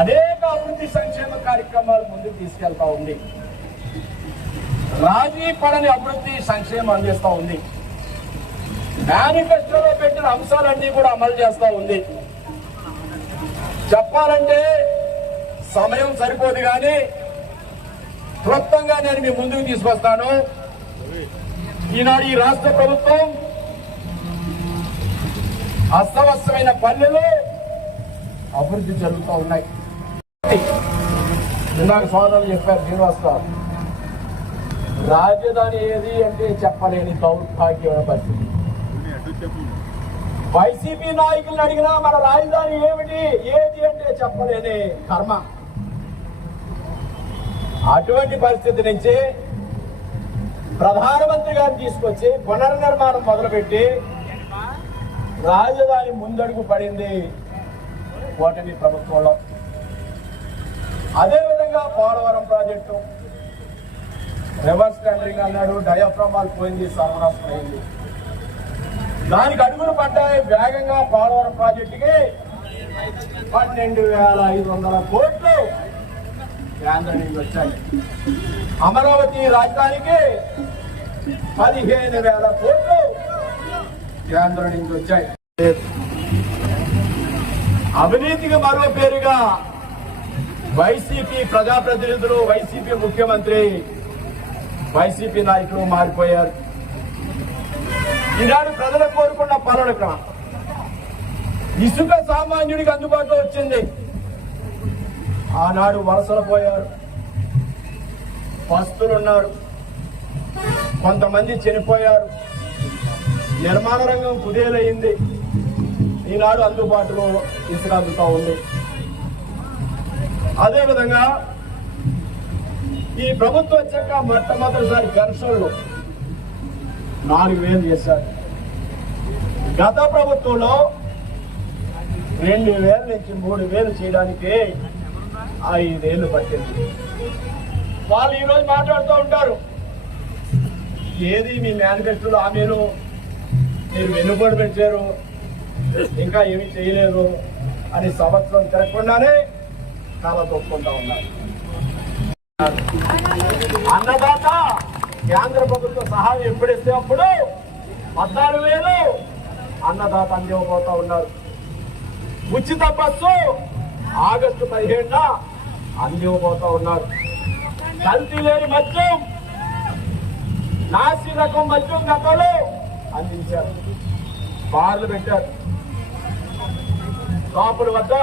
అనేక అభివృద్ధి సంక్షేమ కార్యక్రమాలు ముందుకు తీసుకెళ్తా ఉంది. రాజీ పడని అభివృద్ధి సంక్షేమం అందిస్తా ఉంది. మేనిఫెస్టోలో పెట్టిన అంశాలన్నీ కూడా అమలు చేస్తా ఉంది. చెప్పాలంటే సమయం సరిపోదు కానీ క్లుప్తంగా నేను మీ ముందుకు తీసుకొస్తాను. ఈనాడు ఈ రాష్ట్ర ప్రభుత్వం అస్తవ్యస్తమైన పల్లెలు అభివృద్ధి జరుగుతూ ఉన్నాయి. ఇందాక సోదరులు చెప్పారు శ్రీనివాస్ గారు, రాజధాని ఏది అంటే చెప్పలేని దౌర్భాగ్యమైన పరిస్థితి. వైసీపీ నాయకులను అడిగినా మన రాజధాని ఏమిటి ఏది అంటే చెప్పలేని కర్మ. అటువంటి పరిస్థితి నుంచి ప్రధానమంత్రి గారిని తీసుకొచ్చి పునర్నిర్మాణం మొదలుపెట్టి రాజధాని ముందడుగు పడింది కూటమి ప్రభుత్వంలో. అదేవిధంగా పోలవరం ప్రాజెక్టు రివర్స్ టెండరింగ్ అన్నాడు, డయాఫ్రామాల్ పోయింది, సర్వనాశనం అయింది. దానికి అడుగులు పడ్డాయి. వేగంగా పోలవరం ప్రాజెక్టుకి 12,500 కోట్లు కేంద్రం నుంచి వచ్చాయి. అమరావతి రాజధానికి 15,000 కోట్లు కేంద్రం నుంచి వచ్చాయి. అవినీతికి మరో పేరుగా వైసీపీ ప్రజాప్రతినిధులు, వైసీపీ ముఖ్యమంత్రి, వైసీపీ నాయకులు మారిపోయారు. ఈనాడు ప్రజలు కోరుకున్న పాలన ఇసుక సామాన్యుడికి అందుబాటులో వచ్చింది. ఆనాడు వలసలు పోయారు, పస్తులున్నారు, కొంతమంది చనిపోయారు, నిర్మాణ రంగం కుదేలయ్యింది. ఈనాడు అందుబాటులో ఇసుక అందుతూ ఉంది. అదేవిధంగా ఈ ప్రభుత్వం వచ్చాక మొట్టమొదటిసారి పెన్షన్లు 4,000 చేశారు. గత ప్రభుత్వంలో 2,000 నుంచి 3,000 చేయడానికి 5 ఏళ్లు పట్టింది. వాళ్ళు ఈరోజు మాట్లాడుతూ ఉంటారు, ఏది మీ మేనిఫెస్టోలో హామీలు మీరు వెనుబడి పెట్టారు, ఇంకా ఏమీ చేయలేదు అని సంవత్సరం తిరగకుండానే చాలా తొప్పుకుంటా ఉన్నారు. అన్నదాత కేంద్ర ప్రభుత్వ సహాయం ఎప్పుడిస్తే అప్పుడు 14,000 అన్నదాత అందివ్వబోతా ఉన్నారు. ఉచిత బస్సు ఆగస్టు 15న అందివ్వబోతా ఉన్నారు. కల్తీ లేని మద్యం, నాసి రకం మద్యం గతంలో అందించారు. బార్లు పెట్టారు, షాపుల వద్ద